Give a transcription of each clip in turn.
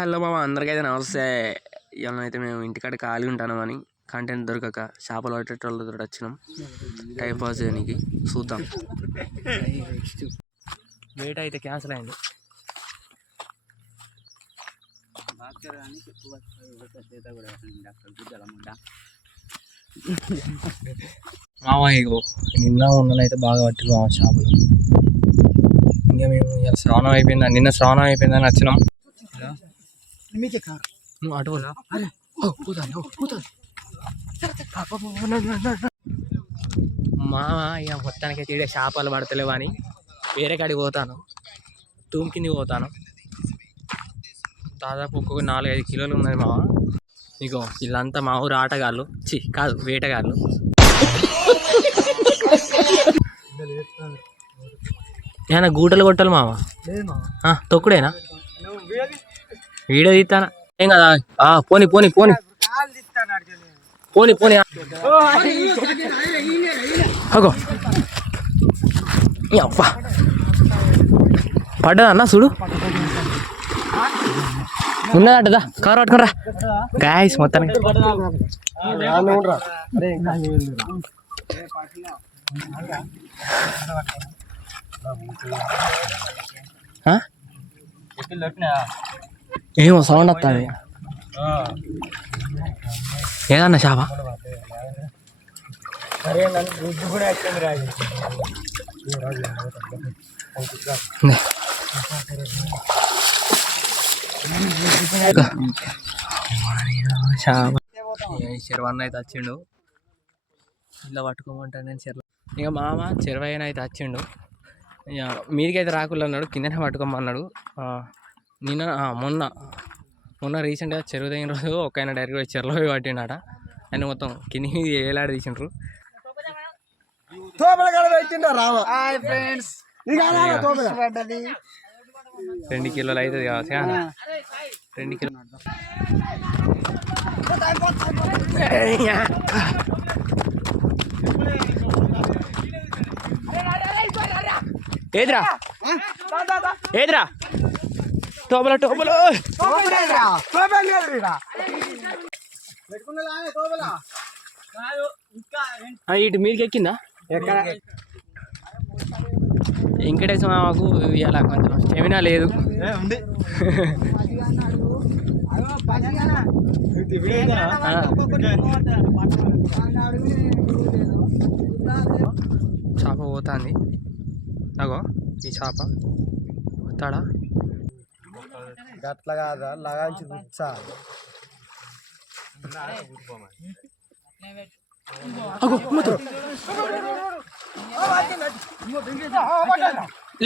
Hello మామ, అందరికైతే నమస్తే. ఇవాళ అయితే మేము ఇంటికాడ ఖాళీ ఉంటామని కంటెంట్ దొరకక చేపలు పట్టేటోళ్ళతో వచ్చినాం టైం పాస్ చేయడానికి. చూద్దాం. వెయిట్ అయితే క్యాన్సిల్ అయింది. మామ ఇగో నిన్న ఉన్ననైతే బాగా పట్టిరు మామ చేపలు. ఇంకా మేము ఇలా శ్రావణం అయిపోయిందా, నిన్న శ్రావణం అయిపోయిందని వచ్చినాం. నువ్వు అటు మామ ఇక మొత్తానికి తీడే చేపలు పడతలేవు అని వేరే కాడికి పోతాను. తూమ్ కిందికి పోతాను. దాదాపు ఒక్కొక్క 4-5 కిలోలు ఉన్నది మామ. ఇగో వీళ్ళంతా మా ఊరు ఆటగాళ్ళు, కాదు వేటగాళ్ళు. ఏమన్నా గూటలు కొట్టాలి మామ? తొక్కుడేనా? వీడియో తీస్తానా? ఏం కదా. పోని పోని పోని పోని పోని అగో అబ్బా పడ్డదా అన్న చూడు. ఉన్నదట్టదా కవర్ పట్టుకురా గాయస్. మొత్తానికి ఏమో సౌండ్ వస్తుంది. ఏదన్నా చేప చెరువన్న అయితే వచ్చిండు. ఇలా పట్టుకోమంటాను నేను చెరువు. ఇక మామ చెరువైన అయితే వచ్చిండు. ఇక మీదికి అయితే రాకులు అన్నాడు, కిందనే పట్టుకోమన్నాడు. నిన్న మొన్న రీసెంట్గా చెరువు దిగిన రోజు ఒక ఆయన డైరెక్ట్గా చెరువులో పోయి పట్టిండట. ఆయన మొత్తం కింది ఏలాడి తీసిండ్రు. 2 కిలోలు అవుతుంది కావచ్చు. 2 కిలో ఏదిరా ఏదిరా టోపల టోపలు ఇటు మీదకి ఎక్కిందా? వెంకటేశ్వర మామకు ఇవాళ కొంచెం స్టెమినా లేదు. చేప పోతుంది. అగో ఈ చేప పోతాడా? గట్ల కాదా లగాంచి గుచ్చా.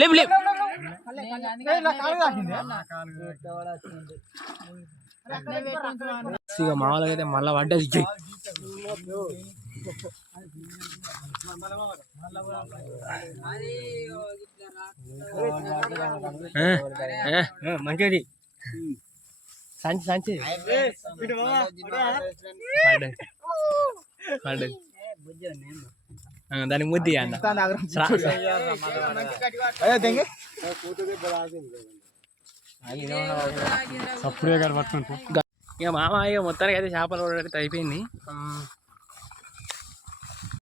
లేవు లేవు. ఇక మామూలుగా అయితే మళ్ళా పడ్డది. మంచిది సంచి సంచి దానికి ముద్ది అన్న. ఇక మామ ఇక మొత్తానికి అయితే చేపలు పడేది అయిపోయింది.